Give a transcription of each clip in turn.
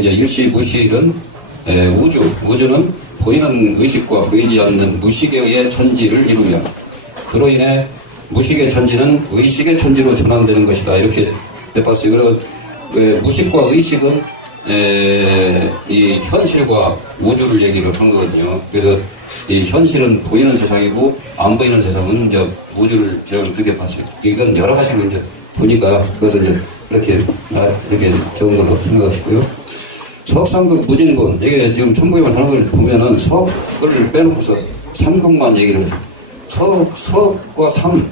이제 일시 무식은 우주는 보이는 의식과 보이지 않는 무식에 의해 천지를 이루며 그로 인해 무식의 천지는 의식의 천지로 전환되는 것이다. 이렇게 해봤어요. 그리고 무식과 의식은 이 현실과 우주를 얘기를 한 거거든요. 그래서 이 현실은 보이는 세상이고 안 보이는 세상은 이제 우주를 저는 그렇게 봤어요. 이건 여러 가지로 이제 보니까 그것을 이제 이렇게 적은 걸로 생각하시고요. 서상극 무진본, 이게 지금 천부에만 하는 걸 보면은 석을 빼놓고서 삼극만 얘기를 해서 석과 삼,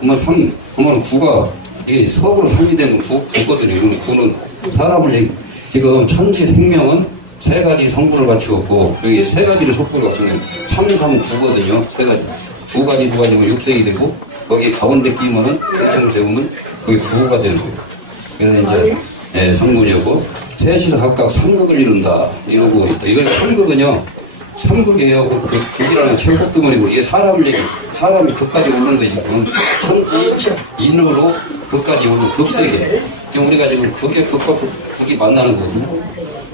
그러면 구가, 이게 석으로 삼이 되면 구거든요. 이건 구는 사람을 지금 천지 생명은 세 가지 성분을 갖추었고, 여기 세 가지를 속분을 갖추면 3, 3, 9거든요. 세 가지. 두 가지 가지고 육색이 되고, 거기 가운데 끼면은 중심을 세우면 그게 구가 되는 거예요. 그래서 이제, 성분이었고, 셋이서 각각 삼극을 이룬다. 이러고 있다. 이건 삼극은요, 삼극이에요. 극이라는 최고등원이고, 이게 사람이 극까지 오른 거지. 천지, 인으로 극까지 오른 극세계. 지금 우리가 지금 극과 극이 만나는 거거든요.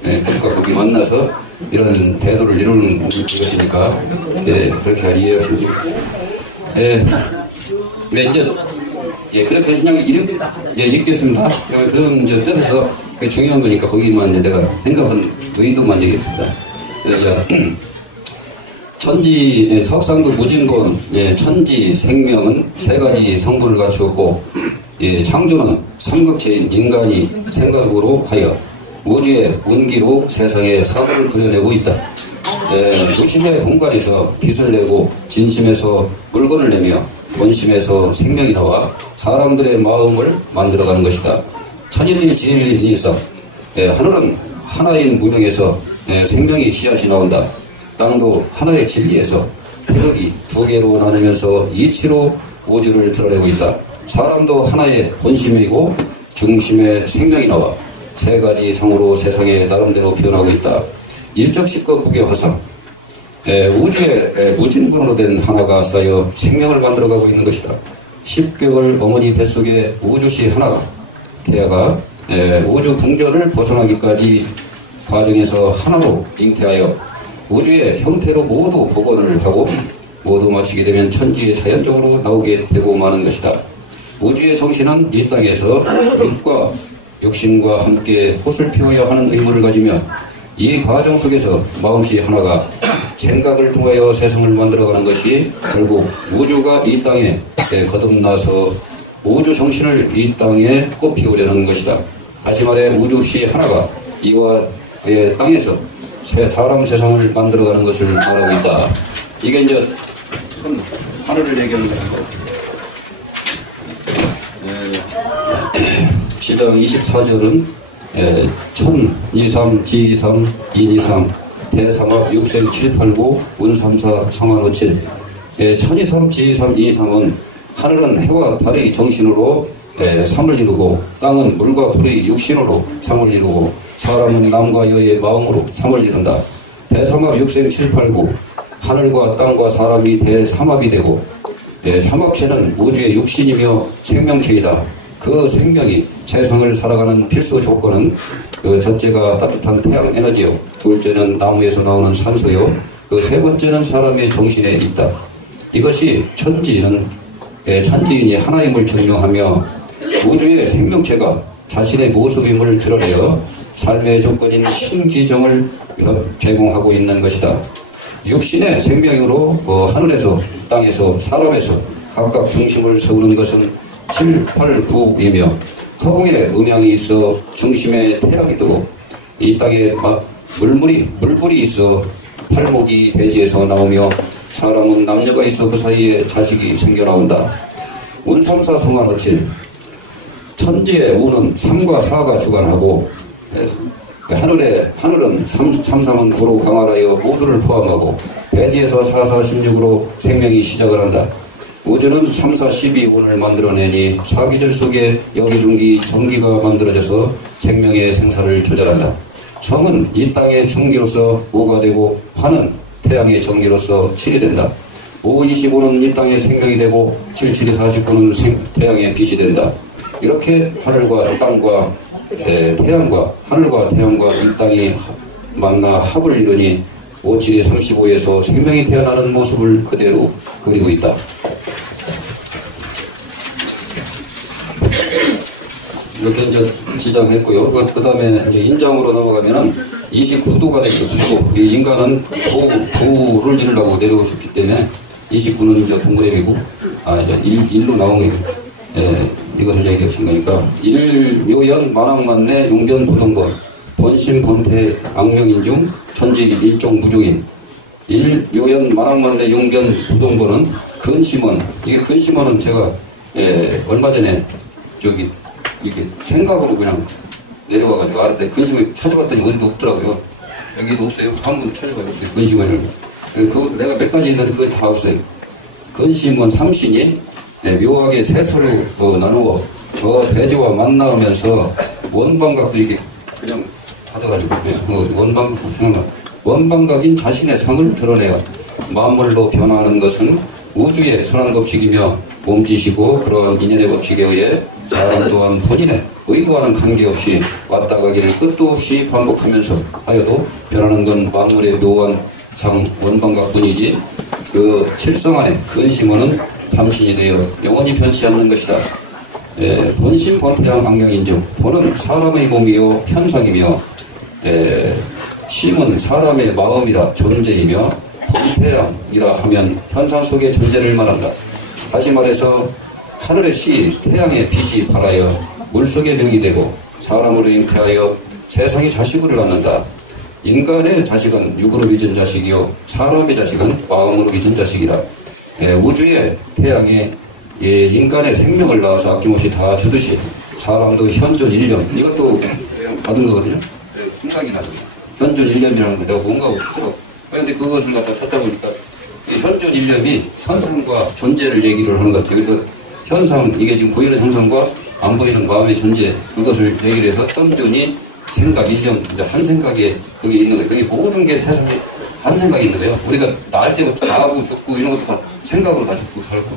극과 극이 만나서 이런 대도를 이루는 것이니까, 그렇게 이해하시면 됩니다. 그렇게 그냥 읽겠습니다. 그런 이제 뜻에서 그게 중요한 거니까 거기만 이제 내가 생각한 의도만 얘기했습니다. 그래서 천지, 석상극 무진본, 천지 생명은 세 가지 성분을 갖추었고, 창조는 삼극체인 인간이 생각으로 하여 우주의 운기로 세상의 사물을 그려내고 있다. 무심의 공간에서 빛을 내고 진심에서 물건을 내며 본심에서 생명이 나와 사람들의 마음을 만들어가는 것이다. 천일일 지일일 이상 하늘은 하나인 무명에서 생명이 씨앗이 나온다. 땅도 하나의 진리에서 태극이 두 개로 나누면서 이치로 우주를 드러내고 있다. 사람도 하나의 본심이고 중심에 생명이 나와 세 가지 상으로 세상에 나름대로 변하고 있다. 일적식과 무게 화상 우주에 무진분으로 된 하나가 쌓여 생명을 만들어가고 있는 것이다. 10개월 어머니 뱃속에 우주시 하나가 태아가 우주 궁전을 벗어나기까지 과정에서 하나로 잉태하여 우주의 형태로 모두 복원을 하고 모두 마치게 되면 천지에 자연적으로 나오게 되고 마는 것이다. 우주의 정신은 이 땅에서 육과 육신과 함께 꽃을 피워야 하는 의무를 가지며 이 과정 속에서 마음씨 하나가 생각을 통하여 세상을 만들어가는 것이 결국 우주가 이 땅에 거듭나서 우주 정신을 이 땅에 꽃피우려는 것이다. 다시 말해 우주씨 하나가 이와 땅에서 사람 세상을 만들어가는 것을 말하고 있다. 이게 이제 하늘을 얘기하는 것이고 시작 24절은 천, 이삼, 지이삼, 인이삼, 대삼합, 육생, 칠팔구, 운삼사, 성한오칠. 천이삼, 지이삼, 이이삼은 하늘은 해와 달의 정신으로 삼을 이루고 땅은 물과 불의 육신으로 삼을 이루고 사람은 남과 여의 마음으로 삼을 이룬다. 대삼합, 육생, 칠팔구 하늘과 땅과 사람이 대삼합이 되고 삼합체는 우주의 육신이며 생명체이다. 그 생명이 세상을 살아가는 필수 조건은 그 첫째가 따뜻한 태양 에너지요, 둘째는 나무에서 나오는 산소요, 그 세 번째는 사람의 정신에 있다. 이것이 천지인이 하나임을 증명하며 우주의 생명체가 자신의 모습임을 드러내어 삶의 조건인 신기정을 제공하고 있는 것이다. 육신의 생명으로 하늘에서 땅에서 사람에서 각각 중심을 세우는 것은 7, 8, 9이며 허공에 음양이 있어 중심에 태양이 뜨고 이 땅에 물불이 있어 팔목이 대지에서 나오며 사람은 남녀가 있어 그 사이에 자식이 생겨나온다. 운삼사 성한오칠 천지의 운은 3과 4가 주관하고 하늘은 3, 3은 9로 강화하여 모두를 포함하고 대지에서 4, 4, 16으로 생명이 시작을 한다. 우주는 3, 4, 12운을 만들어내니 사기절 속에 여기중기 전기가 만들어져서 생명의 생사를 조절한다. 성은 이 땅의 중기로서 5가 되고 화는 태양의 전기로서 7이 된다. 5, 25는 이 땅의 생명이 되고 7, 7이 49는 태양의 빛이 된다. 이렇게 하늘과 땅과 태양과 하늘과 태양과 이 땅이 만나 합을 이루니 5.7의 35에서 생명이 태어나는 모습을 그대로 그리고 있다. 이렇게 이제 지정했고요. 그 다음에 이제 인정으로 넘어가면은 29도가 되죠. 9도. 이 인간은 도를 이루려고 내려오셨기 때문에 29는 이제 동그라미고, 이제 1로 나온 거예요. 이것을 얘기하신 거니까. 일묘연 만왕만내 용변 보동건 본심 본태 악명인중 천지 일종 무종인. 일묘연 만왕만내 용변 보동건은 근심원. 이게 근심원은 제가 얼마 전에 이게 생각으로 그냥 내려와가지고 알았더니 근심을 찾아봤더니 어디도 없더라고요. 여기도 없어요. 한번 찾아봐요. 없어요. 근심원을. 그거 내가 몇 가지 있는데 그거 다 없어요. 근심원 삼신이 묘하게 세수로 나누어 저 돼지와 만나면서 원방각도 이게 그냥 받아가지고 원방각 생각나. 원방각인 자신의 성을 드러내어 만물로 변화하는 것은 우주의 순환 법칙이며 몸짓이고 그러한 인연의 법칙에 의해 사람 또한 본인의 의도와는 관계없이 왔다 가기를 끝도 없이 반복하면서 하여도 변하는 건 만물의 묘한 상 원방각뿐이지 그 칠성 안에 근심원은 삼신이 되어 영원히 변치 않는 것이다. 본심 본태양 악명인중 본은 사람의 몸이요 현상이며 심은 사람의 마음이라 존재이며 본태양이라 하면 현상 속의 존재를 말한다. 다시 말해서 하늘의 씨, 태양의 빛이 발하여 물속의 병이 되고 사람으로 잉태하여 세상의 자식을 낳는다. 인간의 자식은 육으로 빚은 자식이요 사람의 자식은 마음으로 빚은 자식이다. 우주의 태양이 인간의 생명을 낳아서 아낌없이 다 주듯이 사람도 현존 일념, 이것도 받은 거거든요. 생각이 나서 현존 일념이라는 거 내가 뭔가 찾아봐. 그런데 그것을 갖다 찾다 보니까 현존 일념이 현상과 존재를 얘기를 하는 것 같아요. 그래서 현상, 이게 지금 보이는 현상과 안 보이는 마음의 존재, 그것을 얘기를 해서 현존이 생각, 일념, 이제 한 생각에 그게 있는 거예요. 그게 모든 게 세상에 한 생각이 있는 거예요. 우리가 나을 때부터 나고 죽고 이런 것도 다 생각으로 다 죽고 살고,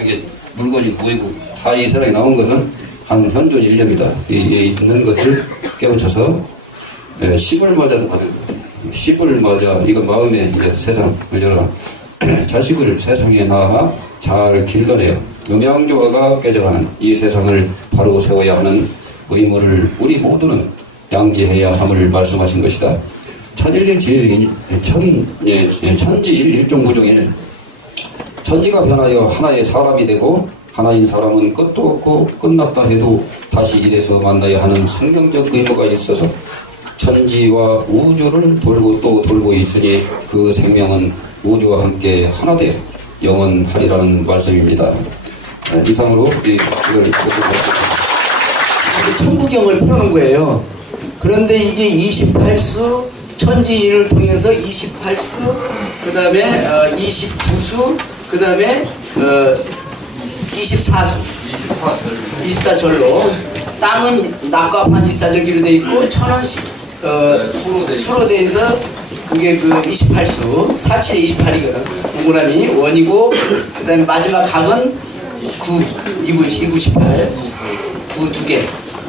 이게 물건이 보이고 다 이 세상에 나온 것은 한 현존 일념이다. 이 있는 것을 깨우쳐서 10을 맞아도 받을 거예요. 10을 맞아, 이거 마음에 이제 세상을 열어라. 자식을 세상에 낳아 잘 길러내어 음양조화가 깨져가는 이 세상을 바로 세워야 하는 의무를 우리 모두는 양지해야 함을 말씀하신 것이다. 천일일 지일 천지일 일종무종일. 천지가 변하여 하나의 사람이 되고 하나인 사람은 끝도 없고 끝났다 해도 다시 이래서 만나야 하는 생명적 의무가 있어서 천지와 우주를 돌고 또 돌고 있으니 그 생명은 우주와 함께 하나 되어 영원하리라는 말씀입니다. 이상으로 이걸 천부경을 풀어놓은 거예요. 그런데 이게 28수 천지인을 통해서 28수, 그 다음에 29수, 그 다음에 24수, 24절로 땅은 낙과 반지자적이로 되어 있고 천은 수로 되어 있어 그게 그 28수, 47에 28이거든. 동그라미 원이고, 그 다음에 마지막 각은 9, 298, 9 2개.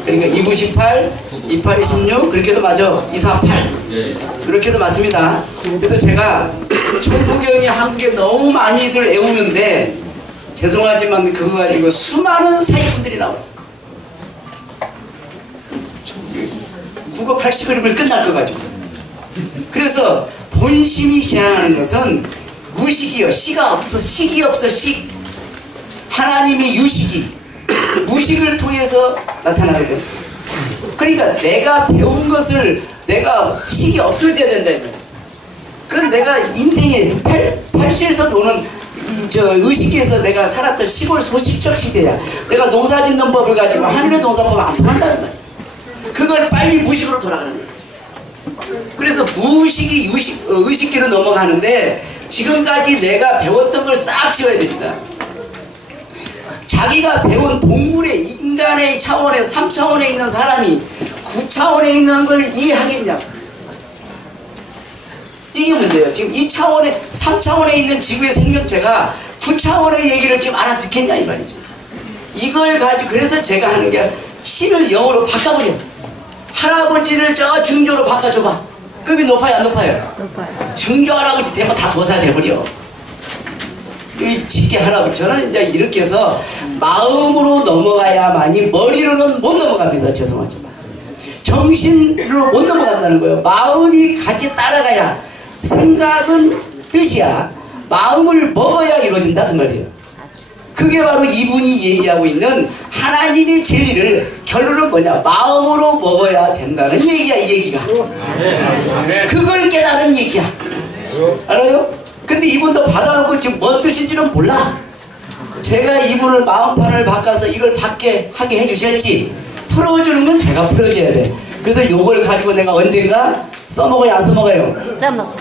그러니까 298, 28, 26, 그렇게도 맞아. 248. 그렇게도 맞습니다. 그래서 제가 천부경이 한국에 너무 많이들 애우는데, 죄송하지만 그거 가지고 수많은 사기꾼들이 나왔어. 국어 80그림을 끝날 거 가지고. 그래서 본심이 시행하는 것은 무식이요. 시가 없어. 식이 없어. 식. 하나님이 유식이. 무식을 통해서 나타나거든. 그러니까 내가 배운 것을 내가 식이 없어져야 된다는 거야. 그건 내가 인생에 팔수에서 노는 의식에서 내가 살았던 시골 소식적 시대야. 내가 농사 짓는 법을 가지고 하늘의 농사법 안 통한다는 말이야. 그걸 빨리 무식으로 돌아가는 거야. 그래서 무식이 의식기로 넘어가는데 지금까지 내가 배웠던 걸 싹 지워야 됩니다. 자기가 배운 동물의 인간의 차원에 3차원에 있는 사람이 9차원에 있는 걸 이해하겠냐고. 이게 문제예요. 지금 2차원에 3차원에 있는 지구의 생명체가 9차원의 얘기를 지금 알아듣겠냐 이 말이죠. 이걸 가지고 그래서 제가 하는 게 신을 영어로 바꿔버려. 할아버지를 저 증조로 바꿔줘봐. 급이 높아요, 안 높아요? 높아요. 증조 할아버지 되면 다 도사 돼버려. 이 직계 할아버지. 저는 이제 이렇게 해서 마음으로 넘어가야만이 머리로는 못 넘어갑니다. 죄송하지만. 정신으로 못 넘어간다는 거예요. 마음이 같이 따라가야, 생각은 뜻이야. 마음을 먹어야 이루어진다 그 말이에요. 그게 바로 이분이 얘기하고 있는 하나님의 진리를 결론은 뭐냐? 마음으로 먹어야 된다는 얘기야, 이 얘기가. 그걸 깨달은 얘기야. 알아요? 근데 이분도 받아놓고 지금 뭔 뜻인지는 몰라. 제가 이분을 마음판을 바꿔서 이걸 받게 하게 해주셨지, 풀어주는 건 제가 풀어줘야 돼. 그래서 요걸 가지고 내가 언젠가 써먹어야 안 써먹어요? 써먹.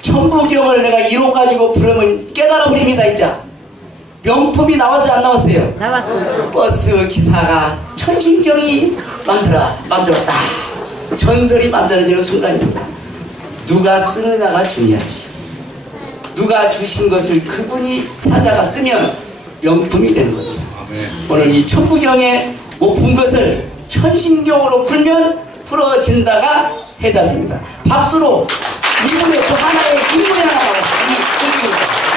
천부경을 내가 이론 가지고 풀으면 깨달아 버립니다. 이제 명품이 나왔어요, 안 나왔어요? 나왔어. 버스 기사가 천신경이 만들었다. 전설이 만들어지는 순간입니다. 누가 쓰느냐가 중요하지. 누가 주신 것을 그분이 사자가 쓰면 명품이 되는 겁니다. 오늘 이 천부경에 못 푼 것을 천신경으로 풀면 풀어진다가 해답입니다. 박수로 이분의 또 하나의 인물이 하나 나왔습니다.